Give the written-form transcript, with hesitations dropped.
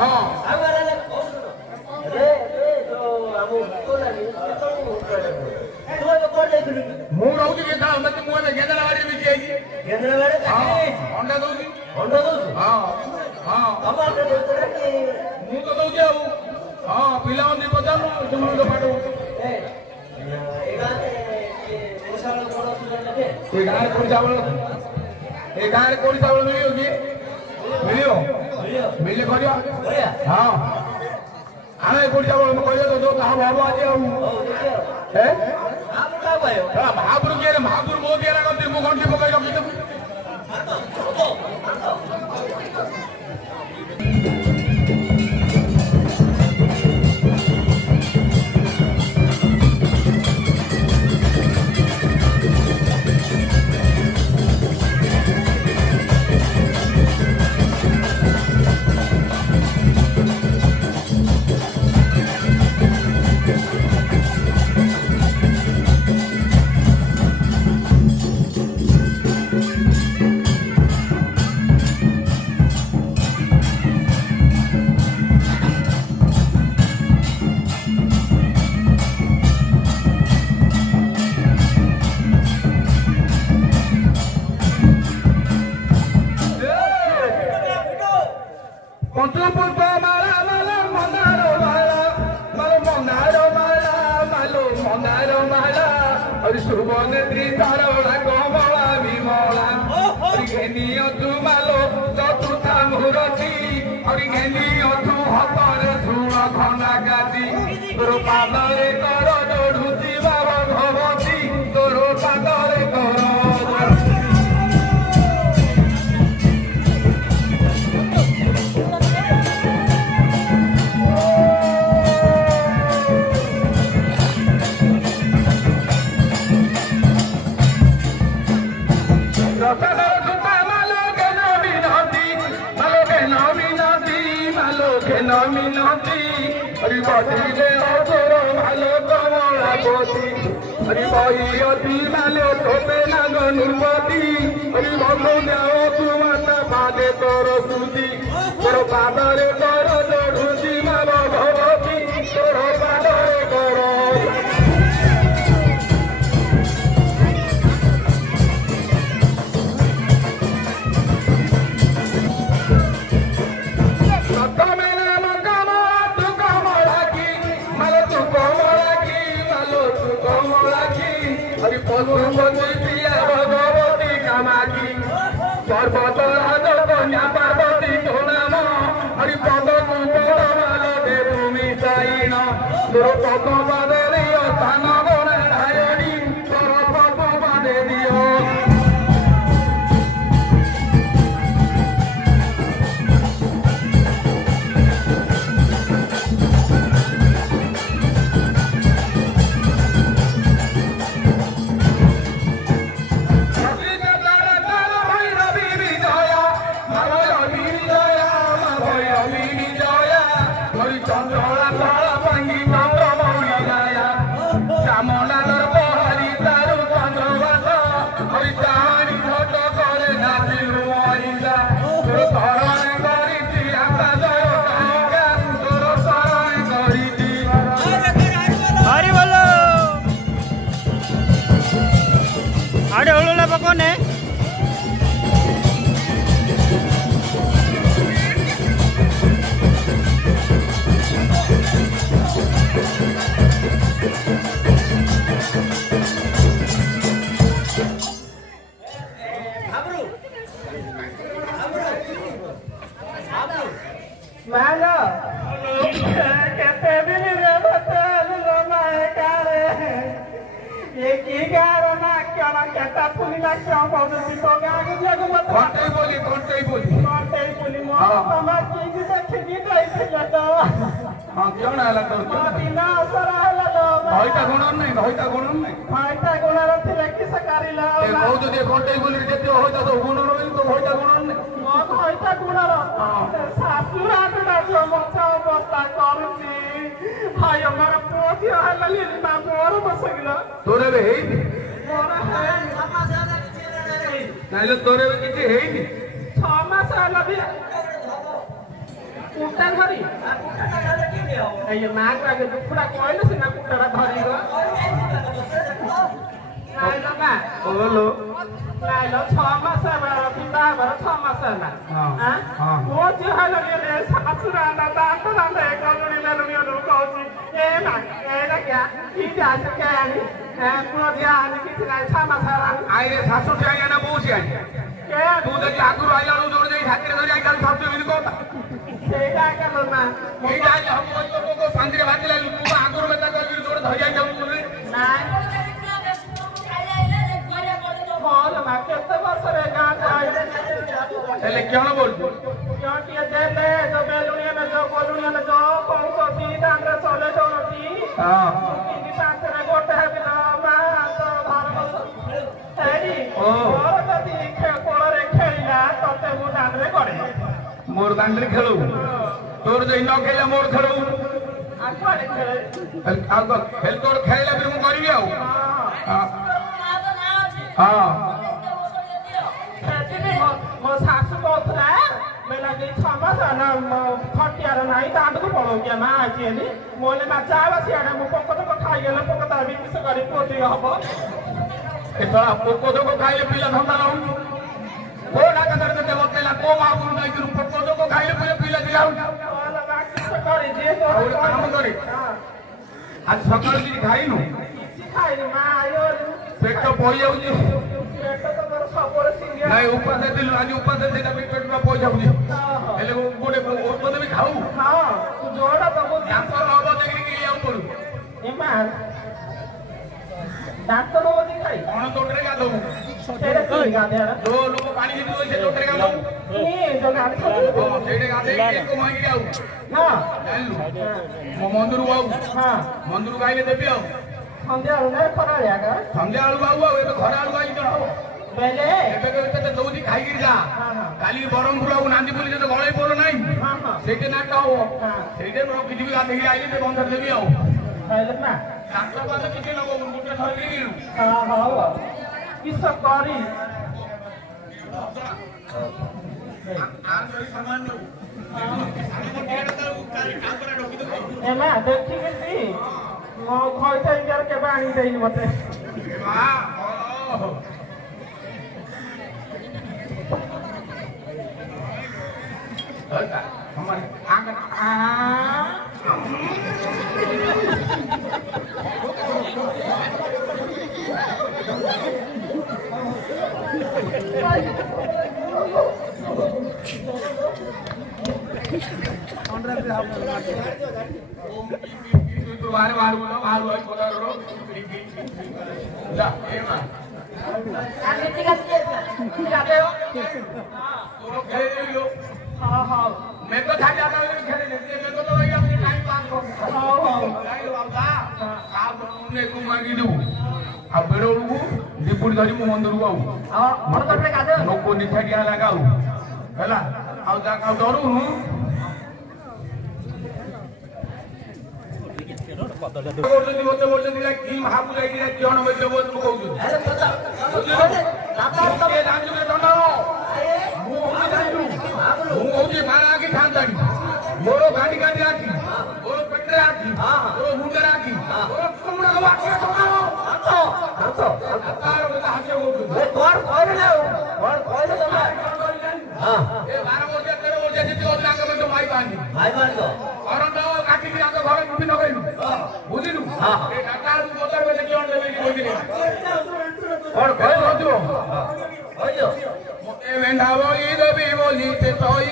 हां ମୁଁ ରହୁଛି କି ମୁଁ ଏବେ ଗେନ୍ଦଳାବାଡ଼ିରେ ବିକି ଯାଇଛି ଅଣ୍ଡା ଦଉଛି ହଁ ହଁ ମୁଁ ତ ଦଉଛି ଆଉ ହଁ ପିଲାମାନେ ପଚାରୁନୁ ତୁମର ପାଠ ଏ ଗାଁରେ କୋଡ଼ି ଚାଉଳ ମିଳିବ କି ମିଳିବ ମିଳିଲେ କରିବା ହଁ ଆମେ କୋଡ଼ି ଚାଉଳ କରିବା ତ ଯୋଉ କାହା ହବ ଆଜି ଆଉ महापुर किए महापुर बहुत दिया करते मु घंटी पकाई रखी तो କୁଟା ଧରି ଏଇ ନାକୁ ଆଗେ ଦୁଃଖଟା କହିଲେ ସିନା କୁଟାଟା ଧରିବ ନାଇଲ ନା ଓଲୋ ନାଇଲ 6 ମାସ ହେଲା ବିବାହର 6 ମାସ ହେଲା ମୋ ଝିଅ ହେଲେ ଶାଶୁର ଦାନ୍ତ ଦାନ୍ତ ଗଲୁଣି ମେଲୁଣି କହୁଛି ଏ ନା ଏଇଟା କିଆ କି ଯାସ କେଆଣି ପୁଅ ଦିଆ ଆଣି କିଛି ନାହିଁ 6 ମାସ ହେଲା ଆଇରେ ଶାଶୁ ଠିଆ ନା ବୋଉ ଠିଆ ତୁ ଯଦି ଆଗରୁ ଆଇଲା ବେଳକୁ ଯୋଉଠି ଯାଇ ହାତରେ ଧରି ଆଇଲା ଶାଶୁ ଏମିତି କହୁତା ସେଇଟା କେନ ନା ଏଇଟା ଶାନ୍ତିରେ ଭାତିଲା ତୁ ଆଗରୁ ମେତା କରିକି ଯୋଉଠି ଧରି ଆଇଲା ନାଇଁ ଭଲ ମା କେତେ ବର୍ଷରେ ଗାଁକୁ ଆଇଲେ ହେଲେ କଣ ବୋଲଛୁ ଟିକେ ଦେଲେ ଯୋଉ ବେଲୁଣିଆ ନା ଯୋଉ ଗୋଲୁଣିଆ ନା ଯୋଉ କହୁଛନ୍ତି ତାଙ୍କର ଚଲେ ଦଉନନ୍ତି ତିନି ପାଞ୍ଚରେ ଗୋଟେ ହେବି ମା ତ ଭାରତ ହେରି ମୋର ଯଦି କୋଳରେ ଖେଳିଲା ତତେ ମୁଁ ଦାଣ୍ଡରେ କରେ ମୋର ଦାଣ୍ଡରେ ଖେଳୁ ତୋର ଯଦି ନ ଖେଳିଲା ମୋର ଖେଳୁ ଆଉ କୁଆଡେ ଖେଳେ ହେଲେ ତୋର ଖେଳିଲା ବି ମୁଁ କରିବି ଆଉ ମୋ ଶାଶୁ କହୁଥିଲା ବେଲା କି 6 ମାସ ନା ଖଟିଆର ନାହିଁ ଦାଣ୍ଡକୁ ପଳଉ କିଆ ମା ଆଜି ଏନି ମୋଲେ ମା ଚାବା ସିଆଡେ ମୁଁ ପୋକ ତକ ଖାଇଗଲେ ପୋକ ତାର ବିକିଷ କରି ପୋତି ହବ ଏଥର ପୋକ ତକ ଖାଇଲେ ପିଲା ଧନ୍ଦା ରହୁଛୁ କୋ ଡାକା ଧରି ତତେ ବତେଇଲା କୋ ମା ଗୁରୁ ଯାଇଥିରୁ ପୋକ ତକ ଖାଇଲେ ପିଲା ଦିଆ ହଉଛି କାମ କରି ଆଜି ସକାଳୁ କିଛି ଖାଇନୁ ଖାଇନି ମା ପେଟ ପଇ ଯାଉଛି ନାଇଁ ଉପାସ ଥିଲୁ ଆଜି ଉପାସ ସେଇଟା ପେଟଟା ପଇ ଯାଉଛି ହେଲେ ଗୋଟେ ଔଷଧ ବି ଖାଉ ଡାକ୍ତର ହବ ଦେଖିକି ଆଉ ପଡୁ ଡାକ୍ତର ଖାଇ କଣ ତୋଟରେ ଗାଧଉ ଯୋଉ ଲୋକ ପାଣି ହେଇଥିବ ସେ ତୋଟରେ ଗାଧଉ ସେଇଟା ଗାଧେଇକି ମାଗିକି ଆଉ ଜାଣିଲୁ ମୋ ମନ୍ଦିରକୁ ଆଉ ମନ୍ଦିରକୁ ଆଇଲେ ଦେବି ଆଉ ସନ୍ଧ୍ୟା ବେଳକୁ ଆଉ ଏବେ ଖରା ବେଳକୁ ଆଇ ଜଣ ହବ ଏବେ ଦଉଛି ଖାଇକିରି ଯା କାଲି ବରହମପୁର ଆଉ ନାନ୍ଦିପୁର ଯେତେ ଗଳେଇ ପୋଲ ନାହିଁ ସେଇଠି ନାଟ ହବ ସେଇଠି ରଖିଯିବି ଗାଧେଇକି ଆଇଲେ ସେ ବନ୍ଧରେ ଦେବି ଆଉ ଡାକ୍ତର ପାଖରେ କିଛି ଲଗଉନି ଗୋଟେ ଧରିକିରି କିସ କରି ଏମା ଦେଖିକି ମୋ ଖଇଟା ଇଣ୍ଡିଆର କେବେ ଆଣିକି ଦେଇନି ମତେ मैं तो था जाता हूँ खेलने मैं तो वही अपनी टाइम पास कर ने को मांगी दू आ बेड़ोलू दीपुर धरी मु मंदिर को मोर तो पे गादे लोको निठाडिया लगाऊ हैला आ जा का डरू बोलते बोलते दिला की महापु जाई दिला किण में बोल कहू अरे पता के दांजु में दंडो मु होई दांजु मु होई मारा की ठांदाडी मोरो गाडी गाडी आकी मोरो पेटरे आकी मोरो मुंडरे आकी मोरो कुमड़ा को आकी ठोकाओ हातो तार में हाथे बोलू ए कोन कोइले ना कोन कोइले तो हां ए 12 वर्ष 13 वर्ष जिते ओला के तो भाई बांधी तो करंट काटी के आके घरे मुठी न गइलु बुझिलु हां ए डाटा तू बोतर में किण देबे की बुझिलु कोन कोइले होतो होइयो ए वेंढा बोई देबी बोली ते तोई